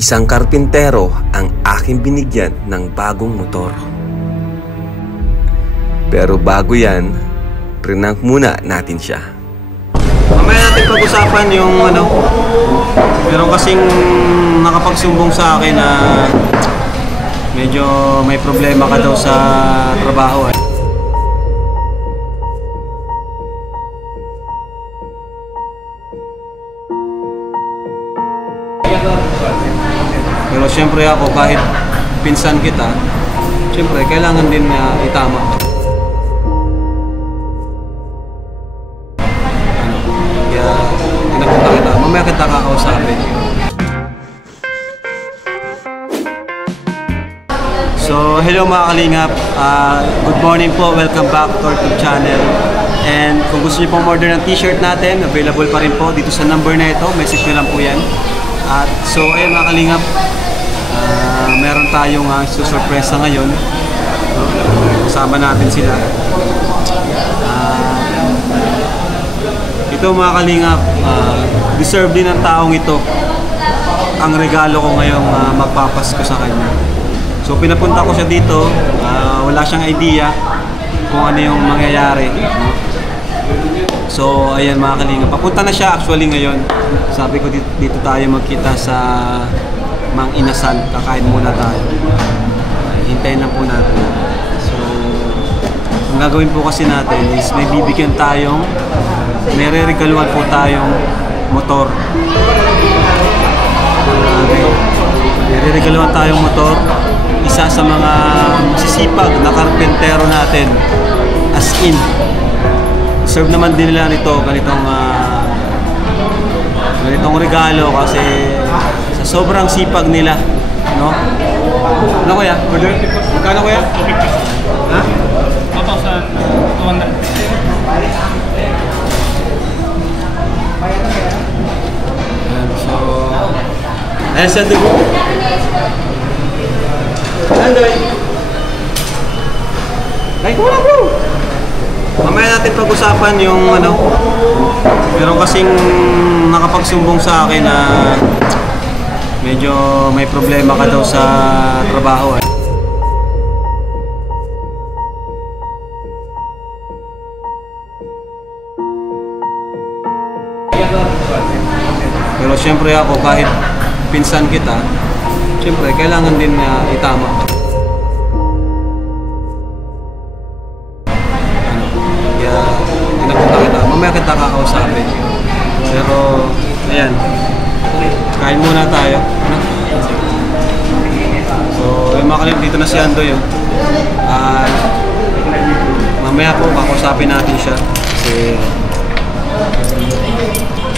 Isang karpintero ang aking binigyan ng bagong motor. Pero bago yan, prank muna natin siya. Mamaya natin pag-usapan yung meron kasing nakapagsumbong sa akin na medyo may problema ka daw sa trabaho. Pero syempre ako, kahit pinsan kita, syempre kailangan din itama. Kaya pinapunta kita, mamaya kita kakausapin. So hello mga kalingap, good morning po, welcome back to our YouTube channel. And kung gusto niyo pong order ng t-shirt natin, available pa rin po dito sa number na ito, message nyo lang po yan. At so ayun mga kalingap, meron tayong susurpresa ngayon. Kasama natin sila. Ito mga kalingap, deserve din ng taong ito ang regalo ko ngayong magpapasko sa kanya. So pinapunta ko siya dito, wala siyang idea kung ano yung mangyayari. So ayan mga kalingap, papunta na siya actually ngayon. Sabi ko dito tayo magkita sa Mang Inasal, kakain muna tayo. Hintayin lang po natin. So ang gagawin po kasi natin is may bibigyan tayong, may re-regaluhan po tayong motor. May re-regaluhan tayong motor. Isa sa mga masisipag na karpentero natin, as in serve naman din nila nito ganitong regalo kasi sa sobrang sipag nila, no? Ano kuya? Order? Magkano kuya? Ha? 2,200. So ayan siya dugo. Andoy. Ay, wala bro. Mamaya natin pag-usapan yung meron kasing nakapagsumbong sa akin na medyo may problema ka daw sa trabaho. Pero syempre ako, kahit pinsan kita, syempre kailangan din itama. Mamaya kita kakausapin. Pero ayan, kain muna tayo. So yung mga kalingap, dito na si Andoy. Mamaya po kakausapin natin siya kasi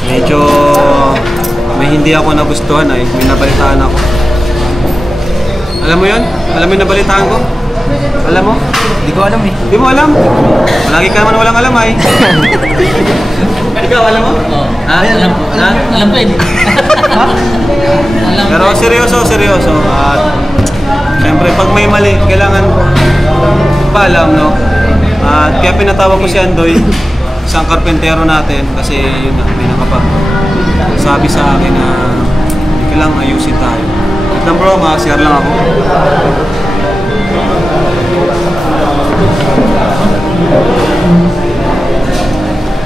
medyo may hindi ako nagustuhan may nabalitaan ako. Alam mo yun? Alam mo yung nabalitaan ko? Alam mo? Hindi ko alam eh. Hindi mo alam? Palagi ka naman walang alam ay. Ikaw, alam mo? Oo. Alam mo? Alam ko eh. Pero seryoso. At syempre, pag may mali, kailangan paalam, no? At kaya pinatawag ko si Andoy, isang karpentero natin, kasi yun na, may sabi sa akin na kailangan ayusin tayo. Ito bro, share lang ako.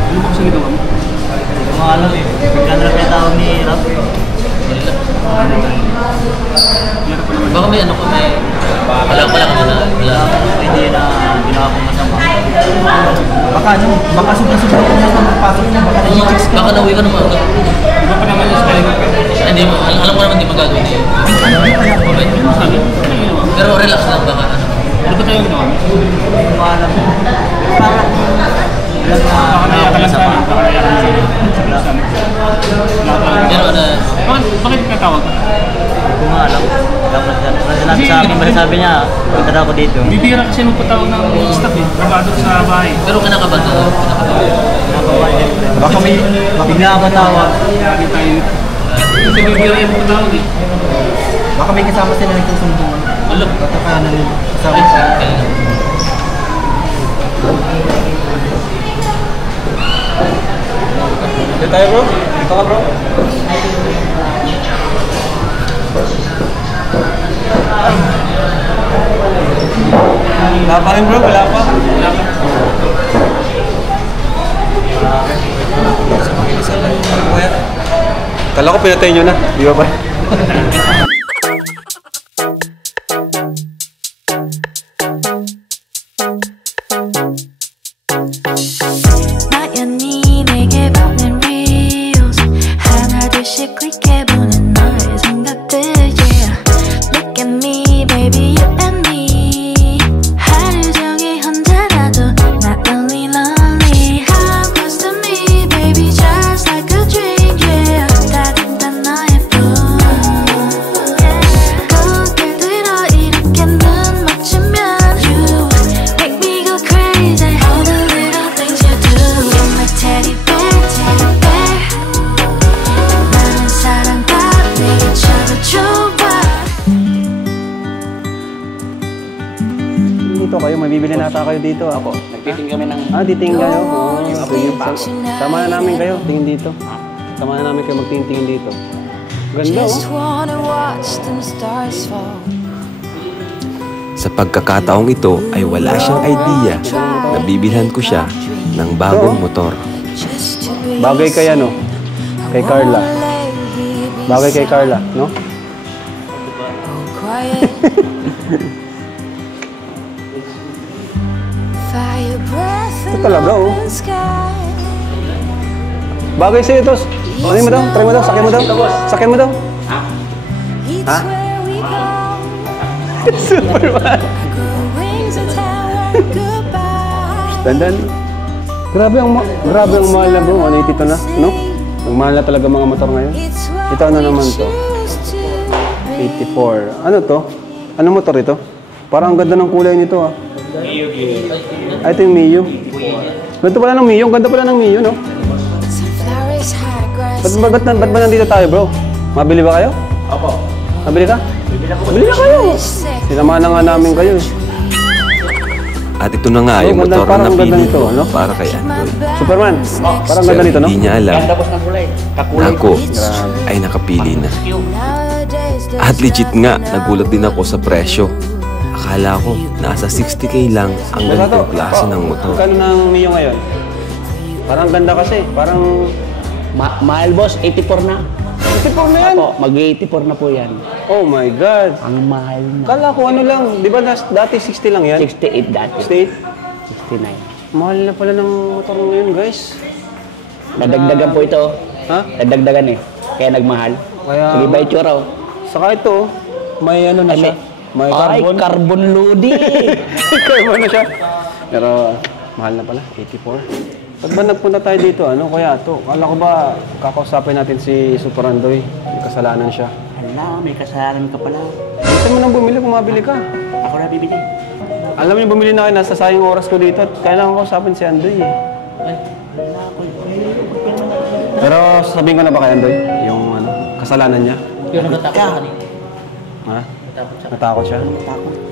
Ano ba kasi ginawa mo? Hindi ko alam eh. Bigyan na yung tawag ni Rap. Baka may wala hindi na ginawa kong masama. Baka sobrang-sobrang ko niya kung magpasok niya, baka na-chicks ka. Baka nauwi ka naman. Iba pa naman yung spelling. Hindi, alam ko naman hindi magagawin niya. Pero relax lang baka Ano ba tayo ginawa? Hindi ko alam. Parang Baka naiyak ka lang sa amin. Baka naiyak ka lang sa amin. pero Bakit ka tawag? Hindi ko nga alam. Sinabi sa akin, sabi niya, punta daw ako dito. Bibira kasi magpatawag ng staff eh. Trabado sa bahay. Pero kinakabahan ka. Baka may Bigla ako tawag. Lagi tayo. Kasi bibira yung magpatawag eh. Baka may kasama sila nagsusumbong. Alam. Tatakanan nila. Kasama sila. Dito tayo bro? Dito ka bro? rin bro, wala pa. Kala ko pinatay nyo na, di ba ba? 나연히 내게 보낸 reels 하나 둘씩 클릭해보는 너의 생각들 yeah. Look at me baby you and me 하루 종일 혼자라도 not only lonely Come close to me baby just like a dream yeah. 따뜻한 너의 품 거울 들어 이렇게 눈 맞추면 You make me go crazy all the little things you do You're my teddy bear, teddy bear 나는 사랑받는 저도 좋아 Dito kayo, mabibili nata kayo dito. Ako, Nagtiting kami ng... titingin kayo. Oo, Sige. Sama na namin kayo, tingin dito. Sama na namin kayo magtingin dito. Ganda Just oh. wanna watch them stars fall Sa pagkakataong ito ay wala siyang idea na bibilhan ko siya ng bagong motor. Just to be Bagay kay ano? Kay Carla. Bagay kay Carla, no? quiet Fire breath Ito talaga oh. in sky Bagay sa'yo ito. Ano mo daw? Try mo daw, sakyan mo daw. Sakyan mo daw. It's Huh? where we go Superman. Rings a tower goodbye Dandan. Grabe ang mahal na bro. 180 ito na, no? Nagmahal na talaga mga motor ngayon. It's where Ito ano naman to? used to 84. Ano to? Ano motor ito? Parang ang ganda ng kulay nito ah. Ah, ito yung Mio. Ganda pala ng Mio. Ang ganda pala ng Mio, no? Sunflowers, high grass Ba't ba nandito tayo, bro? Mabili ba kayo? Opo. Mabili ka? Bili na kayo! Sinamahan na nga namin kayo eh. At ito na nga yung ganda, motor parang na ganda napili nito, ko ano? para kay Andoy. Superman, parang ganda nito, no? Hindi niya alam Ganda boss ng kulay. na Kakulay ako ay nakapili na. Nowadays At legit nga, nagulat din ako sa presyo. Akala ko, nasa 60k lang ang ganitong klase ng motor. Magkano ng Mio ngayon? Parang ganda kasi, parang... Mahal boss, 84 na. 84 na yan! Opo, mag-84 na po yan. Oh my God! Ang mahal na. Kala ko ano lang, di ba dati 60 lang yan? 68 dati. 68? 69. Mahal na pala ng motor ngayon, guys. Nadagdagan po ito. Ha? Nadagdagan eh. Kaya nagmahal. Kaya- Sige ba itsura oh? Saka ito, may ano na siya. May Ay, carbon. carbon loading! Carbon na siya. Pero, mahal na pala, 84. Ba't ba nagpunta tayo dito? Ano kaya ito? Kala ko ba kakausapin natin si Super Andoy? May kasalanan siya. Hala, may kasalanan ka pala. Gusto mo nang bumili kung mabili ka. Ako na bibili. Alam niyo, bumili na kayo. Nasa sayang oras ko dito at kailangan ko kausapin si Andoy eh. Pero sabihin ko na ba kay Andoy? Yung ano, kasalanan niya? Yung natatakot ka kanina. Ha? Natakot siya?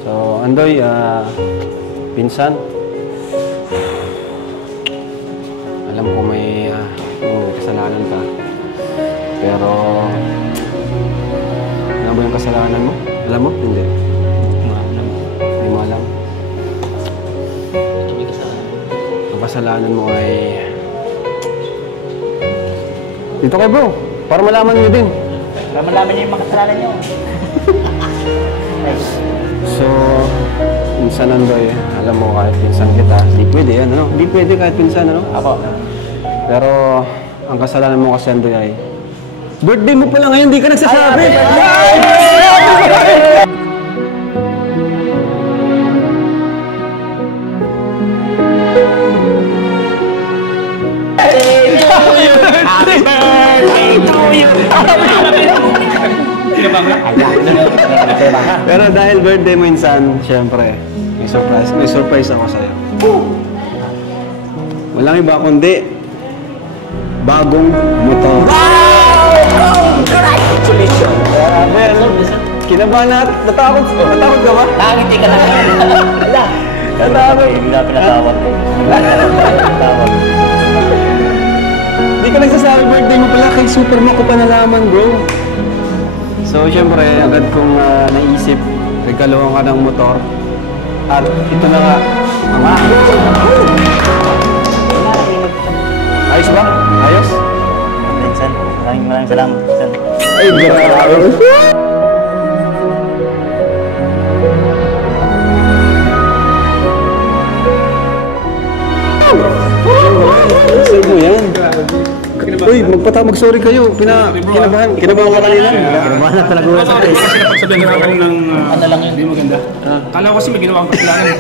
So, Andoy, pinsan, alam ko may kasalanan ka. Pero, ano ba yung kasalanan mo? Alam mo? Hindi. Hindi mo alam. Ang kasalanan mo ay... Dito kayo bro, para malaman niyo din. Para malaman niyo yung mga kasalanan niyo. So, pinsan Andoy, alam mo kahit pinsan kita, hindi pwede yan, ano? Hindi pwede kahit pinsan, ano? Ako. Pero, ang kasalanan mo kasi Andoy ay, birthday mo pa lang ngayon, hindi ka nagsasabi! Happy birthday to you! Pero dahil birthday mo insan, syempre, may surprise ako sa'yo. Walang iba kundi, bagong motor. Congratulations! Grabe, ano? Kinabahan natin. Natakot ka ba? Nakangiti ka lang. Hala! Natakot. Hindi na pinatawag. Pinatawag. Hindi ka nagsasabi birthday mo pala kay Superman ko pa nalaman, bro. So, syempre, agad kong naisip, regaluhan ka ng motor. At ito na nga, Ama. Ayos ba? Ayos? Minsan, maraming salamat. Minsan. Ay, grabe. Saan mo yan? Uy, mag-sorry kayo. Kinabahan ka kanina. Kinabahan na talaga ulit. Kasi napagsabihan ka rin ng Ano lang yun? hindi maganda. Kala ko kasi may ginawa kang kasalanan.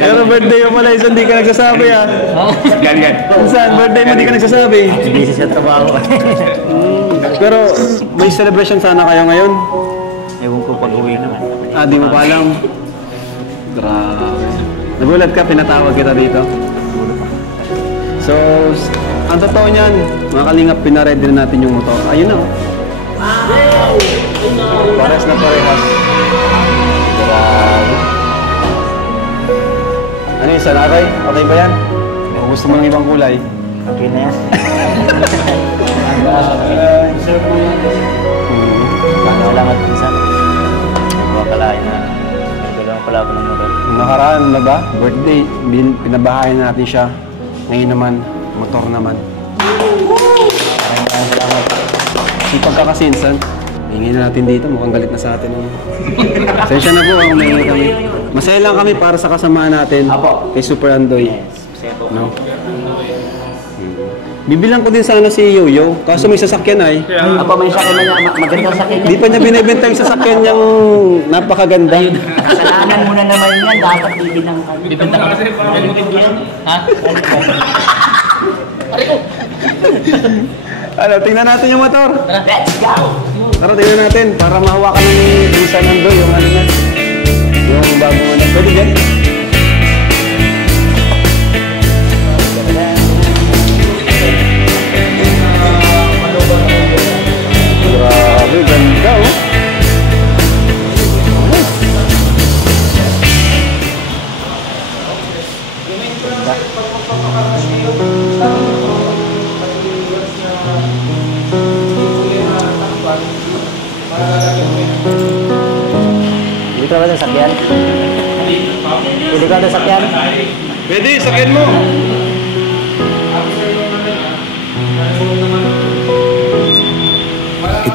Pero birthday mo pala, hindi ka nagsasabi ah. Gan. Saan? Birthday mo, hindi ka nagsasabi. Busy sa trabaho. Pero may celebration sana kayo ngayon. Ewan ko pag-uwi naman. Ah, di mo pa alam. Grabe. Nagulat ka, pinatawag kita dito. So, ang totoo niyan, mga kalingap, pinaready na natin yung motor. Ayun na. Pares na parehas. Grabe. Ano yun, Sanakay? Okay ba yan? O gusto mo ng ibang kulay? Okay na yan. Salamat minsan. Kalain na. Nagdalawan pala ako ng motor. Nakaraan na ba? Birthday. Pinabahayan natin siya. Ngayon naman, motor naman. Maraming salamat. Sipag ka kasi, insan. Hingin na natin dito. Mukhang galit na sa atin. Sensya na po kung may kami. Masaya lang kami para sa kasamaan natin. Kay Super Andoy. No? Bibilang ko din sana si Yoyo. Kaso may sasakyan ay. Ako may sakyan na niya. Magandang sakyan niya. Di pa niya binibenta yung sasakyan niyang napakaganda. Kasalanan mo na naman yan. Dapat bibintang ka. Bibintang ka kasi. Ha? Ano, tingnan natin yung motor. Let's go! Tara, tingnan natin. Para mahawakan ng San Andoy yung ano niya. Yung bago na. Pwede dyan? Grabe, ganda oh. Dito ka ba sa sakyan? Dito ka ba sa sakyan? Pwede, sakyan mo.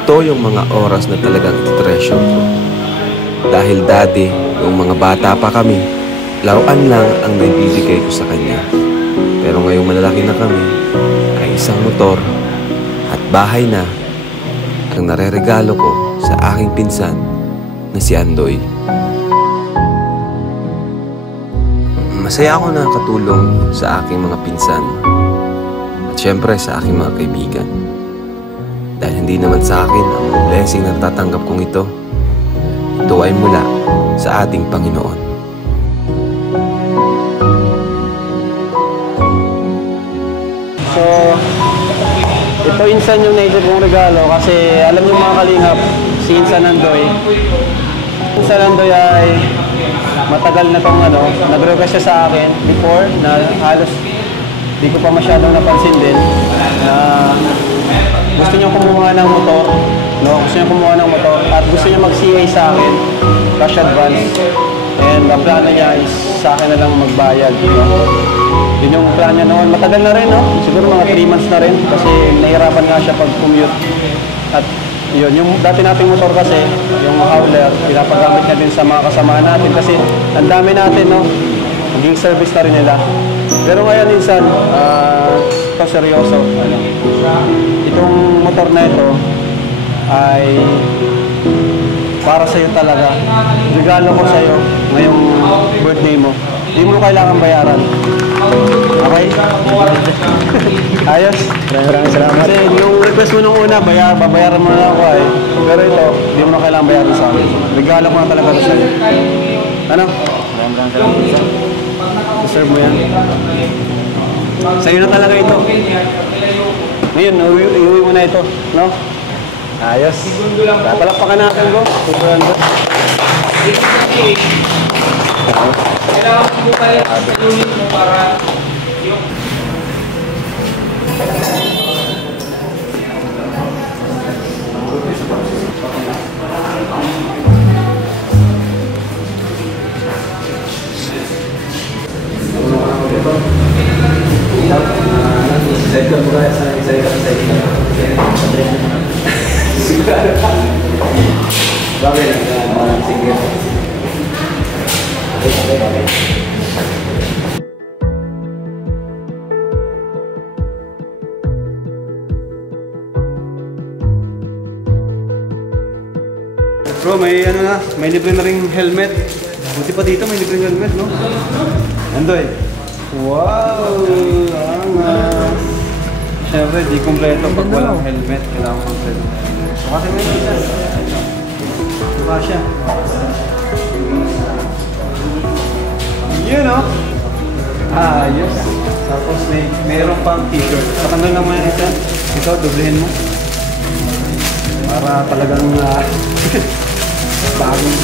Ito yung mga oras na talagang treasure ko. Dahil dati, yung mga bata pa kami, laruan lang ang naibibigay ko sa kanya. Pero ngayong malalaki na kami, ay isang motor at bahay na ang nareregalo ko sa aking pinsan na si Andoy. Masaya ako na katulong sa aking mga pinsan at syempre sa aking mga kaibigan. Dahil hindi naman sa akin ang mga blessing na tatanggap kong ito. Ito ay mula sa ating Panginoon. So, ito insan yung naisip kong regalo kasi alam niyo mga kalingap, si Insan Andoy. Insan Andoy ay matagal na tong nag-request siya sa akin before na halos di ko pa masyadong napansin din na gusto niya kumuha ng motor, no? Gusto niya kumuha ng motor at gusto niya mag-CA sa akin, cash advance. And ang plano niya is sa akin na lang magbayad, no? Yun yung plan niya noon. Matagal na rin, no? Siguro mga 3 months na rin kasi nahirapan nga siya pag-commute. At yun, yung dati nating motor kasi, yung hauler, pinapagamit niya din sa mga kasama natin kasi ang dami natin, no? Naging service na rin nila. Pero ngayon, insan, ito seryoso. Itong motor na ito ay para sa'yo talaga. Regalo ko sa'yo ngayong birthday mo. Hindi mo kailangan bayaran. Okay? Ayos? Maraming salamat. Kasi yung request mo nung una, babayaran mo na ako eh. Pero ito, hindi mo na kailangan bayaran sa akin. Regalo ko na talaga ito sa'yo. Ano? Maraming salamat. Deserve mo yan. Sa'yo na talaga ito. Ngayon, iuwi mo na ito. No? Ayos. Palakpakan natin ko. Super Andoy. Kailangan mo kayo sa unit mo para yung ba sa sa'yo? Sigurado ka? Bakit? Sige. Okay. Bro, may ano na, may libre na ring helmet. Buti pa dito may libreng helmet, no? Andoy. Wow! Angas! Siyempre, di kumpleto pag walang helmet. Kailangan kumpleto. So, kasi may isa. Diba siya? Yun, no? Yes. Tapos mayroon pang t-shirt. Sa kanila naman yung isa. Ito, doblehin mo. Para talagang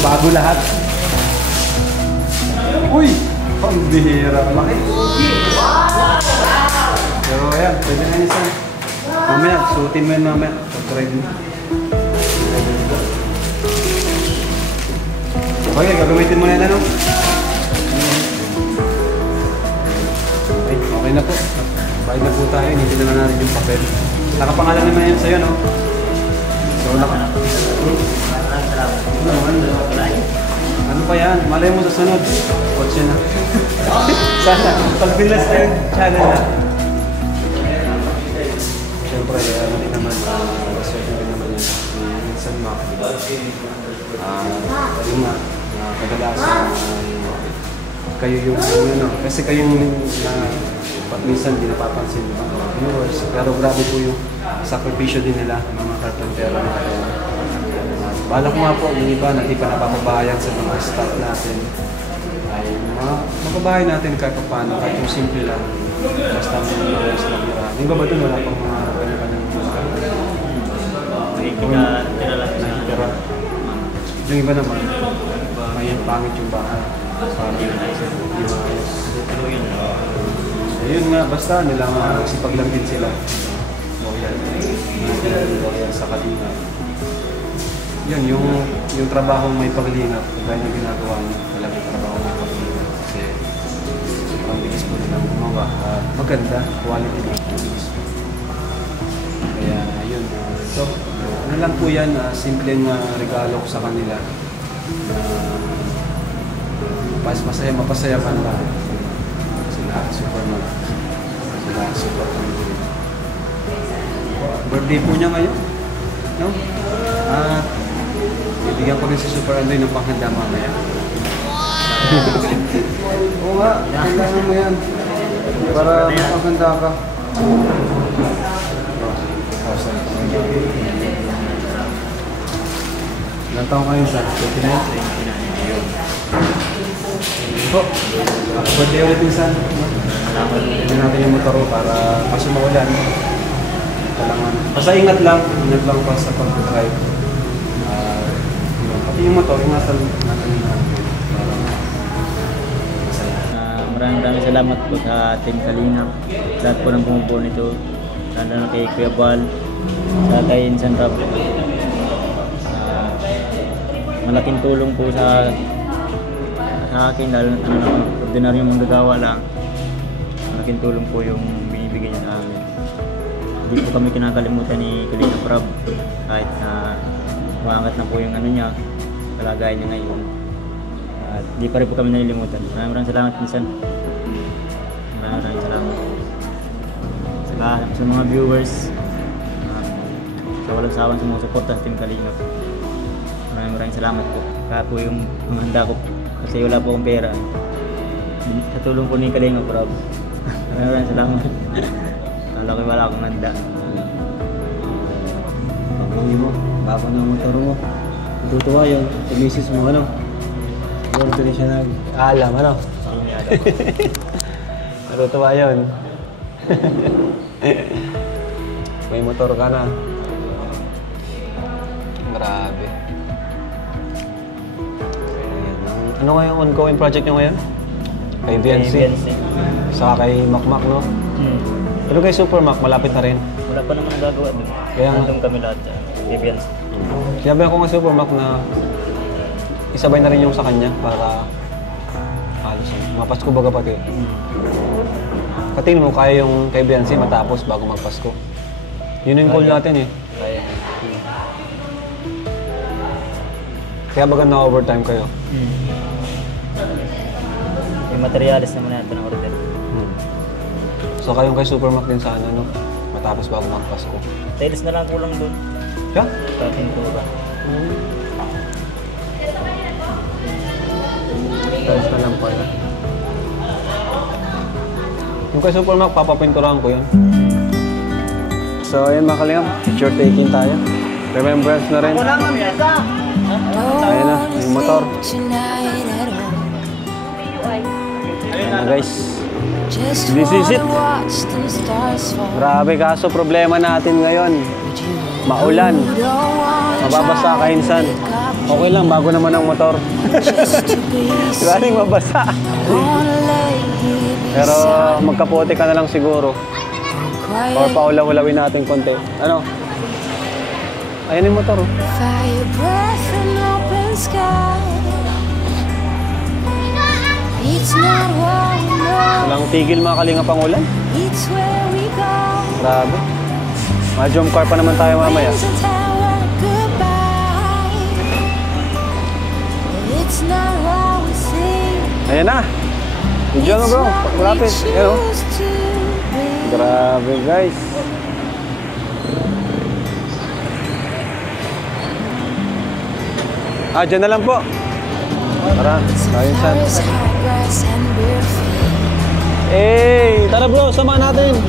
bago lahat. Uy! Pambihira. Laki. Pero ayan, pwede na isa. Mamaya, suotin mo yun mamaya. Pag-try mo. Okay, gagamitin mo na yan ano? Okay na po. Bayad na po tayo. Hindi na natin yung papel. Nakapangalan naman yan sa'yo, no? So, ano pa yan? Malay mo sa sunod. Kotse na. Sana. Pag bilas na yung channel na. Siyempre, ano din naman. Maswerte din naman yan. Minsan yun nga. Kadalasan kayo yung ano. Kasi kayo yung minsan di napapansin ng mga viewers. Pero grabe po yung sakripisyo din nila, mga karpentero na kaya. Balak nga po, yung iba na di pa napapabayad sa mga staff natin. Ay mapabahay natin kahit pa paano, kahit yung simple lang. Basta may mga staff nila. Yung iba ba doon wala pang mga kanya-kanyang nakikitira. Yung iba naman, may pangit yung bahay. Parang yung ayos. Ayun nga, basta nilang sipag lang din sila. Loyal sa kalina. Yun, yung trabaho may paglingap, kaya yung ginagawa niya, talagang trabaho may paglingap. Kasi sobrang bilis po nilang gumawa. Maganda, quality din. Kaya, ayun. So, ano lang po yan, simpleng regalo ko sa kanila. Mapasaya pa nila. Sila super kanila. Birthday po niya ngayon. No? Bibigyan ko rin si Super Andoy ng panghanda mamaya. Oo nga, kailangan mo yan. Para mapaghanda ka. Ilang taong kayo sa 29? Po, birthday ulit minsan. Hindi natin yung motor para kasi maulan. Basta ingat lang pa sa pag-drive. Pati yung motor, ingatan natin para masaya. Maraming salamat po sa Team Kalina. Lahat po ng bumubuo nito. Lalo na kay Kuya Bal, sa kay Insan Rap. Malaking tulong po sa akin, lalo na ordinaryong manggagawa lang. Malaking tulong po yung binibigay niya sa amin. Hindi po kami kinakalimutan ni Kalina Prab kahit na umangat na po yung ano niya, kalagayan niya ngayon. At di pa rin po kami nalilimutan. Maraming salamat minsan. Maraming salamat. Sa mga viewers, sa walang sawang sumusuporta sa Team Kalina. Maraming salamat po. Kaya po yung handa ko kasi wala po akong pera. Sa tulong po ni Kalina Prab. Maraming salamat. Kala ko wala akong handa. Pagpangin mo, bago ng motor mo. Natutuwa yun. Sa misis mo, ano? Siguro rin siya nag-aalam, ano? Natutuwa yun. May motor ka na. Grabe. Ano nga yung ongoing project nyo ngayon? Kay VNC? Saka kay Macmac, no? Pero kay Supermac, malapit na rin. Wala pa naman nagagawa doon. Kaya nga. Nandun kami lahat sa Vivians. Sinabi ako nga Supermac na isabay na rin yung sa kanya para halos mapasko baga pati. Tingin mo, kaya yung kay Biancy matapos bago magpasko. Yun yung goal natin eh. Kaya. Kaya maganda overtime kayo. Yung materialis naman natin ang order. So kayong kay Supermac din sana, no? Matapos bago magpasko. Tiles na lang kulang doon. Yeah? Sa pintura. Tiles na lang pala. Yung kay Supermac, papapinturahan ko yun. So ayun mga kalingap, picture taking tayo. Remembrance na rin. Ayan na, yung motor. Ayan na guys. This is it. Grabe kaso problema natin ngayon. Maulan. Mababasa kahinsan. Okay lang, bago naman ang motor. Galing mabasa. Pero magkapote ka na lang siguro. Or paulaw-ulawin natin konti. Ano? Ayan yung motor. Oh. Fire breath and open sky. It's not what we know. Walang tigil mga kalinga pang ulan. It's where we go. Grabe. Ma-jump car pa naman tayo mamaya. Wings and tell her goodbye. It's not what we see. Ayan na. Video mo bro. Malapit. Ayan o. Choose to be. Grabe guys. Dyan na lang po. Tara. Ayun san. Paris, high grass and bare feet. Tara bro, samahan natin.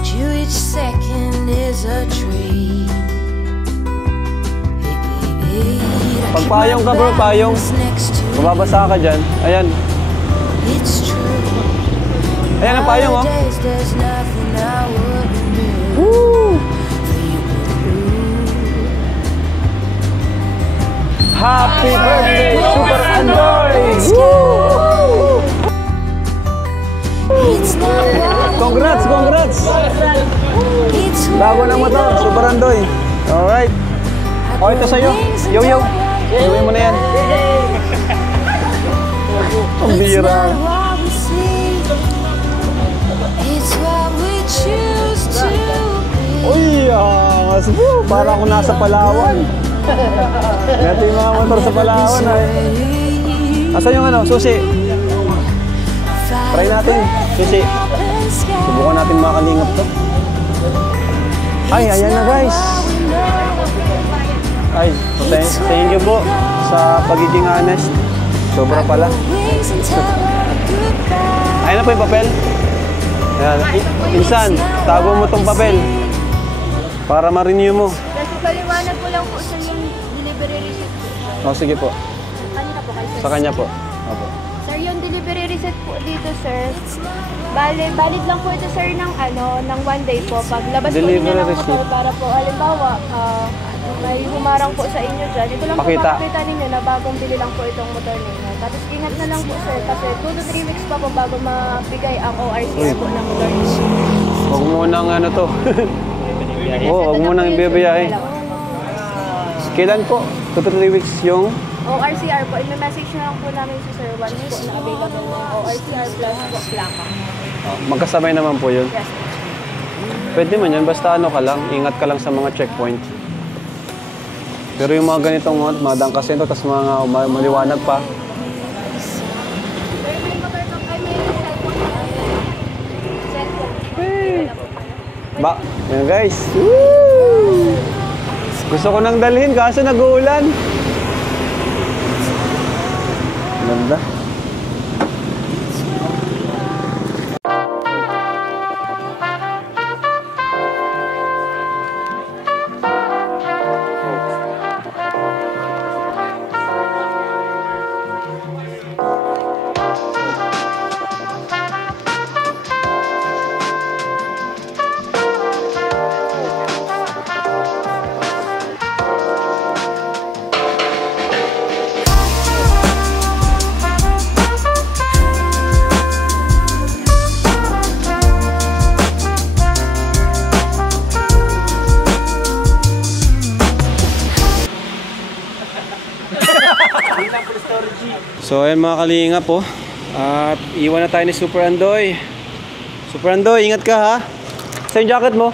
To each second is a tree. Pagpayong ka bro, payong. Next to Mababasa ka dyan. Ayan. it's true. Ayan ang payong oh. Nowadays, there's nothing I wouldn't do. Woo! Happy birthday, Super Andoy! Woo! It's not what Congrats, congrats! it's Bago ng motor, Super Andoy. Alright. O, ito sa'yo. Yo, yo. Iuwi mo na yan. Ang bira. what we see. It's what we choose to be. Uy, mas po. Para ako nasa Palawan. Ito yung mga motor sa Palawan ay. Asan yung ano, susi? Try natin. Susi. Subukan natin mga kalingap to. Ay, ayan na guys. Ay, thank you po sa pagiging honest. Sobra pala. Wings and tell her goodbye. Ayan na po yung papel. Ayan. Insan, tago mo tong papel. Para ma-renew mo. Kasi paliwanag ko lang po sa yung delivery receipt. O, sige po. Kanina po kayo, sir. Sa kanya po. Opo. Sir, yung delivery receipt po dito, sir. Valid lang po ito, sir, ng ng 1 day po. Pag labas po Delivery ninyo ng receipt. motor para po, halimbawa, may humarang po sa inyo dyan. Ito lang Pakita. po pakita ninyo na bagong bili lang po itong motor ninyo. Tapos ingat na lang po, sir, kasi 2 to 3 weeks pa po bago mabigay ang ORCR po ng motor ninyo. Huwag mo nang ano to. Oo, huwag mo nang ibibiyahe. Kailan po? 2 to 3 weeks yung... ORCR po, i-message na lang po namin si Sir Juan po na available ng ORCR plus po plaka. Magkasabay naman po yun. Yes, po. Pwede man yan, basta ano ka lang, ingat ka lang sa mga checkpoint. Pero yung mga ganitong mga dangkasin to, tapos mga maliwanag pa. Sir, may motor ka, ay may cellphone. Ba, yan guys. Woo! Gusto ko nang dalhin kaso nag-uulan. Ganda. So ayan mga kalinga po. At iwan na tayo ni Super Andoy. So Super Andoy, ingat ka ha. Sa yung jacket mo.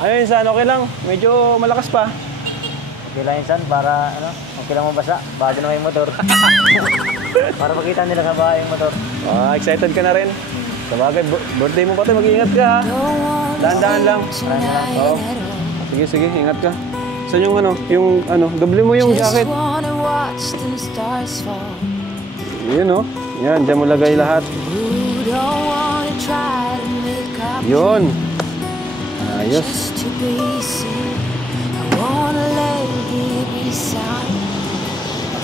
Ayun, San, okay lang. Medyo malakas pa. Okay lang yun, San, para okay lang mabasa. Bago na yung motor. Para makita nila nga ba yung motor. Excited ka na rin. Sabagay, birthday mo pa ito, mag-iingat ka ha. Dahan-dahan lang. Oo. Sige, sige, ingat ka. Saan yung doble mo yung jacket. Yun yan, dyan mo lagay lahat. Yun. Ayos.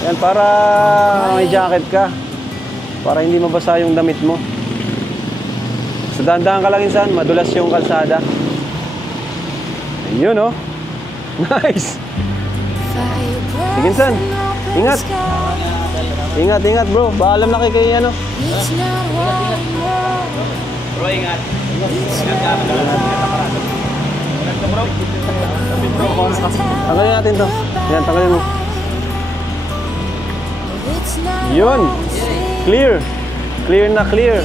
Yan, para may jacket ka. Para hindi mabasa yung damit mo. So, dahan-dahan ka lang insan, madulas yung kalsada. Ayun, Nice! Sige, insan. Ingat. Ingat, ingat, bro. Paalam na kay Bro, ingat. Tanggalin natin to. Yan, tanggalin mo. Yun. Clear. Clear na clear.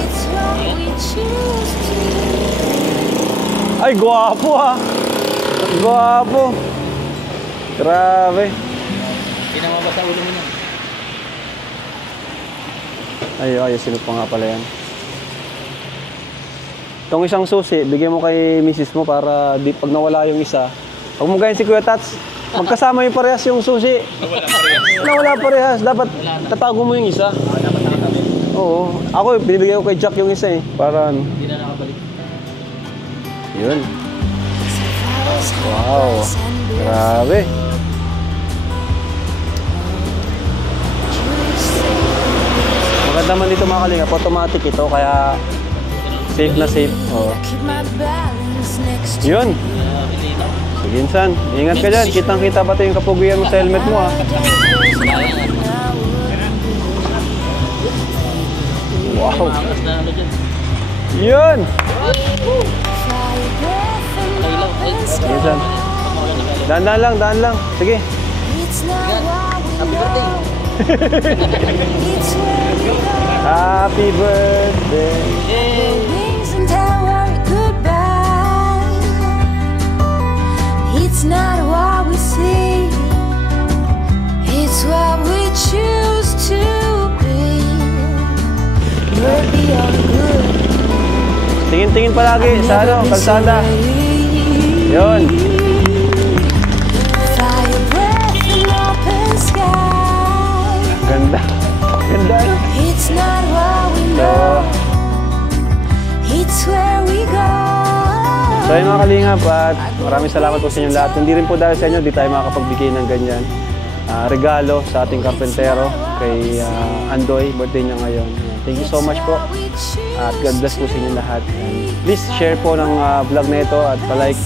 Ay, gwapo ha. Gwapo. Grabe. Hindi na mabasa ulo mo niyan. Ay, sino pa nga pala yan? Itong isang susi, bigyan mo kay misis mo para pag nawala yung isa. Huwag mo gayin si Kuya Tats. Magkasama yung parehas yung susi. Nawala parehas. Dapat tatago mo yung isa. Oo. Ako, binibigay ko kay Jack yung isa para Hindi na nakabalik. Yun. Wow. Grabe. Maganda man dito mga kalingap. Automatic ito, kaya safe na safe. Oo. Yun. Sige, insan. Ingat ka dyan. Kitang-kita ba ito yung kapugian mo sa helmet mo, ha? Wow. Yun. Sige, insan. Dahan-dahan lang, dahan lang. Sige. Happy birthday. Happy birthday. It's not what we see, it's what we choose to be. We're beyond good. Tingin-tingin palagi sa kalsada. Yun. Fire breath and open sky. Ganda. Ganda. It's not what we know, it's where we go. So yun mga kalingap, at maraming salamat po sa inyong lahat. Hindi rin po dahil sa inyo, di tayo makakapagbigay ng ganyan regalo sa ating karpentero kay Andoy, birthday niya ngayon. Thank you so much po at God bless po sa inyong lahat. And please share po ng vlog na ito at pa-like,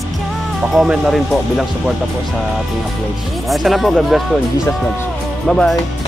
pa-comment na rin po bilang suporta po sa ating uploads. Maraming salamat po, God bless po, and Jesus loves you. Bye-bye!